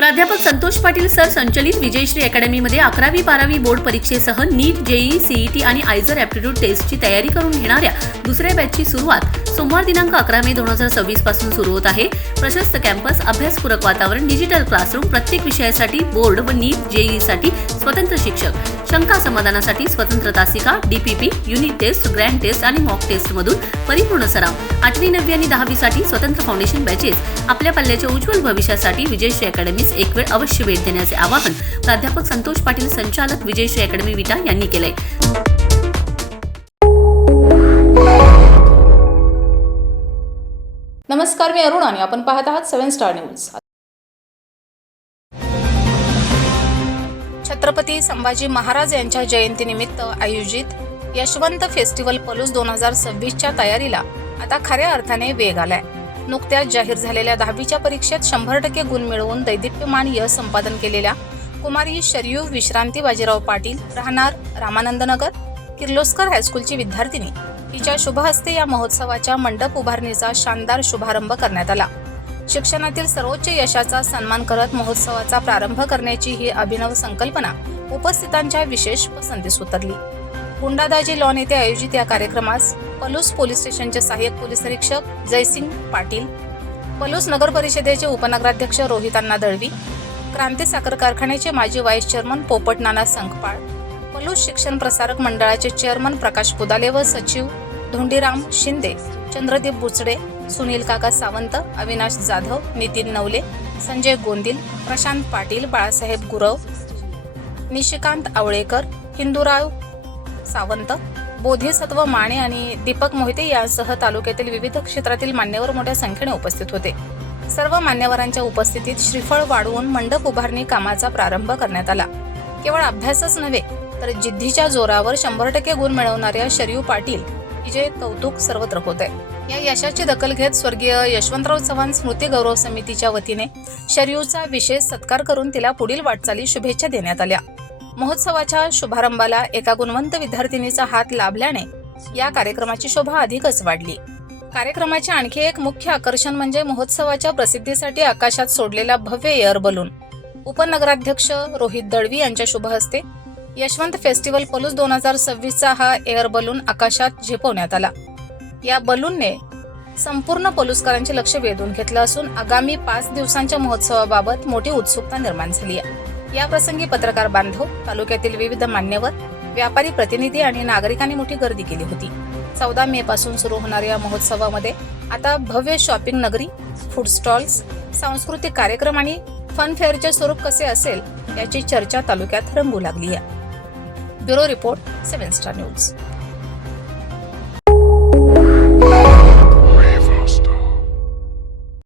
प्राध्यापक संतोष पाटील सर संचलित विजयश्री अकॅडमीमध्ये 11वी-12वी बोर्ड परीक्षेसह नीट, JEE, CET आणि आयझर ॲप्टिट्यूड टेस्टची तयारी करून घेणाऱ्या दुसऱ्या बॅचची सुरुवात सोमवार दिनांक 11 मे 2026 पासून सुरू होत आहे. प्रशस्त कॅम्पस, अभ्यासपूरक वातावरण, डिजिटल क्लासरूम, प्रत्येक विषयासाठी बोर्ड व नीट, जेईईसाठी स्वतंत्र शिक्षक, शंका समाधानासाठी स्वतंत्र तासिका, DPP, unit test, grand test आणि मॉक टेस्ट मधून परिपूर्ण सराव, 8वी, 9वी आणि 10वी साठी स्वतंत्र फाउंडेशन बॅचेस. आपल्या पल्ल्याच्या उज्ज्वल भविष्यासाठी विजयश्री अकॅडमीस एक वेळ अवश्य भेट देण्याचे आवाहन प्राध्यापक संतोष पाटील, संचालक विजयश्री अकॅडमी विटा यांनी केले. नमस्कार, मी अरुण आणि आपण पाहत आहात 7 स्टार न्यूज. छत्रपती संभाजी महाराज यांच्या जयंतीनिमित्त आयोजित यशवंत फेस्टिवल पलूस 2026च्या तयारीला आता खऱ्या अर्थाने वेग आलाय. नुकत्याच जाहीर झालेल्या 10वीच्या परीक्षेत 100% गुण मिळवून दैदिप्यमान यश संपादन केलेल्या कुमारी शरयू विश्रांती बाजीराव पाटील, राहणार रामानंदनगर, किर्लोस्कर हायस्कूलची विद्यार्थिनी हिच्या शुभहस्ते या महोत्सवाच्या मंडप उभारणीचा शानदार शुभारंभ करण्यात आला. शिक्षणातील सर्वोच्च यशाचा सन्मान करत महोत्सवाचा प्रारंभ करण्याची ही अभिनव संकल्पना उपस्थितांच्या विशेष पसंतीस उतरली. हुंडादाजी लॉन येथे आयोजित या कार्यक्रमास पलूस पोलीस स्टेशनचे सहाय्यक पोलीस निरीक्षक जयसिंग पाटील, पलूस नगर परिषदेचे उपनगराध्यक्ष रोहित अण्णा दळवी, क्रांती साखर कारखान्याचे माजी व्हाईस चेअरमन पोपट नाना संकपाळ, पलूस शिक्षण प्रसारक मंडळाचे चेअरमन प्रकाश पुदाले व सचिव धोंडीराम शिंदे, चंद्रदीप बुचडे, सुनील काका सावंत, अविनाश जाधव, नितीन नवले, संजय गोंदिल, प्रशांत पाटील, बाळासाहेब गुरव, निशिकांत आवळेकर, हिंदूराव सावंत, बोधिसत्व माने आणि दीपक मोहिते यांसह तालुक्यातील विविध क्षेत्रातील मान्यवर मोठ्या संख्येने उपस्थित होते. सर्व मान्यवरांच्या उपस्थितीत श्रीफळ वाढवून मंडप उभारणी कामाचा प्रारंभ करण्यात आला. केवळ अभ्यासच नव्हे तर जिद्दीच्या जोरावर 100% गुण मिळवणाऱ्या शरयू पाटील हिचे कौतुक सर्वत्र होत आहे. या यशाची दखल घेत स्वर्गीय यशवंतराव चव्हाण स्मृती गौरव समितीच्या वतीने शरयूचा विशेष सत्कार करून तिला पुढील वाटचाली शुभेच्छा देण्यात आल्या. महोत्सवाच्या शुभारंभाला एका गुणवंत विद्यार्थिनीचा हात लाभल्याने या कार्यक्रमाची शोभा अधिकच वाढली. कार्यक्रमाचे आणखी एक मुख्य आकर्षण म्हणजे महोत्सवाच्या प्रसिद्धीसाठी आकाशात सोडलेला भव्य एअर बलून. उपनगराध्यक्ष रोहित दळवी यांच्या शुभहस्ते यशवंत फेस्टिवल पलूस 2026चा हा एअर बलून आकाशात झेपवण्यात आला. या बलूनने संपूर्ण पलूसकरांचे लक्ष वेधून घेतलं असून आगामी 5 दिवसांच्या महोत्सवाबाबत मोठी उत्सुकता निर्माण झाली आहे. या प्रसंगी पत्रकार बांधव, तालुक्यातील विविध मान्यवर, व्यापारी प्रतिनिधी आणि नागरिकांनी मोठी गर्दी केली होती. 14 मे पासून सुरू होणाऱ्या या महोत्सवामध्ये आता भव्य शॉपिंग नगरी, फूड स्टॉल्स, सांस्कृतिक कार्यक्रम आणि फन फेअरचे स्वरूप कसे असेल याची चर्चा तालुक्यात रंगू लागली आहे. Bureau report 7 star news.